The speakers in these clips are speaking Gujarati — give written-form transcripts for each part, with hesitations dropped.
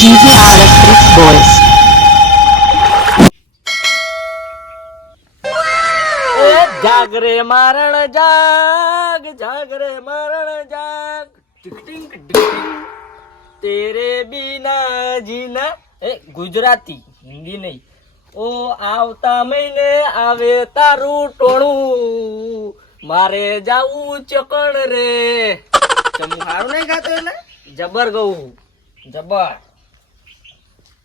DJ Electric Boys. जाग रे मारण जाग, जाग रे मारण जाग, टिकटिंग टिकटिंग, तेरे बिना जीना। गुजराती, हिंदी नहीं। ओ आवता महीने आवे तारू टोणું, મારે જાવું ચકણ રે. તમે હારું નહીં ગાતો એટલે જબર ગયું જબર.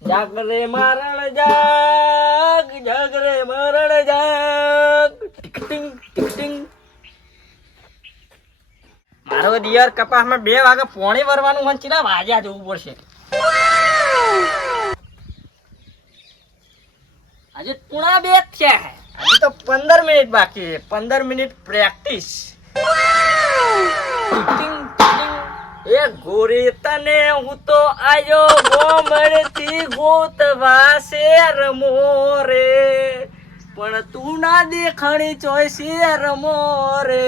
જાગ રે મારણ જાગ, જાગ રે મારણ જાગ, ટિકટિંગ ટિકટિંગ. મારો દિયર કપાસમાં 2 વાગે પોણી વરવાનું હોય, ચીના વાજ્યા જવું પડશે. આજે પૂણા 2 છે, આજે તો 15 મિનિટ બાકી છે. 15 મિનિટ પ્રેક્ટિસ. ટિકટિંગ ટિકટિંગ. એ ગોરી તને હું તો આયો ગોમડથી ગોતવા શેર મોરે, પણ તું ના દેખાણી ચોય શેર મોરે,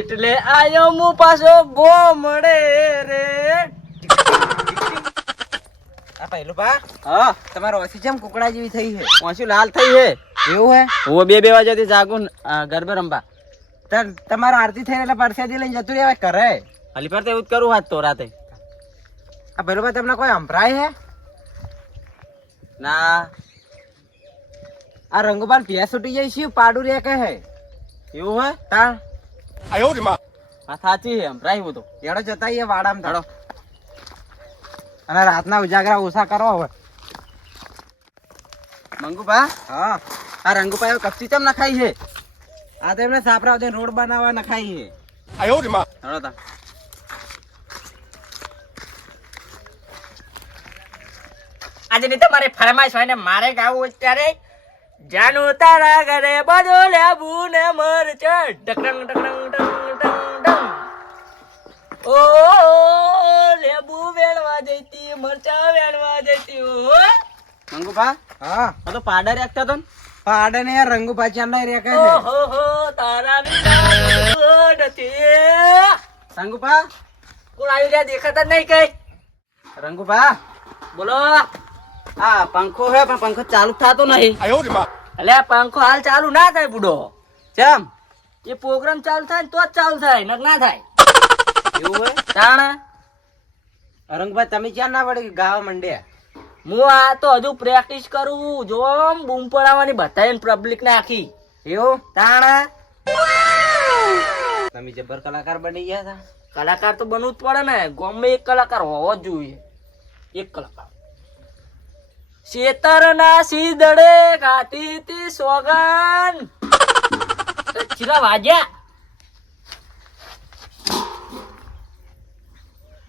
એટલે આયો હું પાછો ગોમડે રે. આ પહેલું બા હા તમારો ઓછી જેમ કુકડા જેવી થઈ છે. ઓછી લાલ થઈ હે. એવું હે? હું 2 વાગ્યાથી જાગું ગરબે રમવા. તમારો આરતી થઈને એટલે પરસેદી લઈને જતું રહેવાય કરે. હાલી પર તો એવું જ કરું હાથ તો રાતે. આ પહેલું બા તમને કોઈ સંભળાય હે? ના આ રંગુબાન ભેંસ ઉઠી જાય છે, પાડું રે કહે. એવું હે? તાણ હા સાચી હે, સંભળાય તો. એડો જતા આઈએ વાડામાં તાડો. અને રાતના ઉજાગરા ઓછા કરો હવે. મંગુભા, હા આ રંગુભાઈ કપચી ચમ નખાઈ છે? આ તો એમને સાપરા દે રોડ બનાવવા નખાઈ છે. હળો તા. આજે નહીં તો મારે ફરમાઈશ હોય ને મારે ગાવું અત્યારે. જાનું તારા ઘરે બધો લેબુ ને મરચા, ડકડંગ ડકડંગ ડંગ ડંગ ડંગ. ઓ લેબુ વેણવા જઈતી, મરચા વેણવા જઈતી. ઓ મંગુભા, હા આ તો પાડા રાખતા તો ને. પાડે ને યાર રંગુ પાછા ના રે કહે છે. ઓહો તારા વિના નથી. રંગુપા, કોણ આવી રહ્યા દેખાતા જ નહીં કઈ. રંગુપા, બોલો. આ પંખો હે પણ પંખો ચાલુ થતો નહીં. અલે પંખો હાલ ચાલુ ના થાય બુડો. ચમ એ પ્રોગ્રામ ચાલુ થાય ને તો જ ચાલુ થાય, નક ના થાય. એવું હે? તાણા રંગુપા તમે ક્યાં ના વળી ગાવા માંડ્યા? હું આ તો હજુ પ્રેક્ટિસ કરું. જો બૂમ પડાવવાની બતાવીને પબ્લિક ને આખી. એવું? તાણા તમે જબર કલાકાર બની ગયા હતા. કલાકાર તો બનવું જ પડે ને. ગમે એક કલાકાર હોવો જ જોઈએ. એક કલાકાર. શેતર ના સીધડે ખાતી તી સોગન. ચીલા વાગ્યા.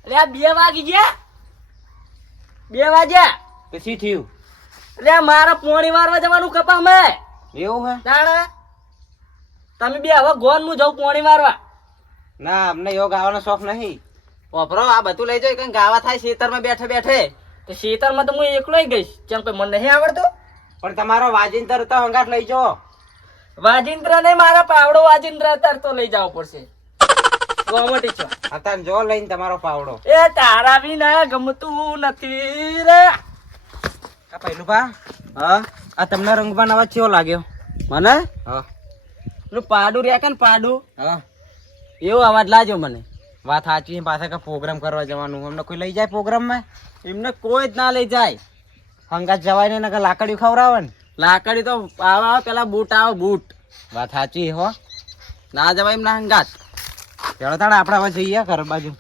અરે આ 2 વાગી ગયા. 2 વાગ્યા. પછી થયું એટલે મારા પોણી વારવા જવાનું કપા મેં. એવું હે? તાણે તમે 2 હવે ગોન હું જઉં પોણી મારવા. ના અમને એવો ગાવાનો શોખ નહીં. વાપરો આ બધું લઈ જાય કઈ ગાવા થાય ખેતરમાં બેઠે બેઠે. તો શેતરમાં તો હું એકલો ગઈશ. ચમ કોઈ મને નહીં આવડતું. પણ તમારો વાજિંતર તો હંગાટ લઈ જાઓ. વાજિંત્ર નહીં, મારા પાવડો વાજિંત્ર અત્યારે તો લઈ જવો પડશે. કોમેડી છો અત્યારે જો લઈને તમારો પાવડો. એ તારા વિના ગમતું નથી રે. આ પહેલું બા હા આ તમને રંગબાન અવાજ કેવો લાગ્યો? મને હા પેલું પાડું રે કે ને પાડું હા એવો અવાજ લાગ્યો મને. વાત સાચી. પાછા કે પ્રોગ્રામ કરવા જવાનું અમને કોઈ લઈ જાય પ્રોગ્રામમાં? એમને કોઈ જ ના લઈ જાય. હંગાત જવાય ને નકર લાકડીઓ ખવડાવે ને. લાકડી તો આવા પેલા બૂટ આવે બૂટ. વાત સાચી હો. ના જવાય એમ ના હંગાત. ચલો તાણે આપણે હવે જઈએ ઘર બાજુ.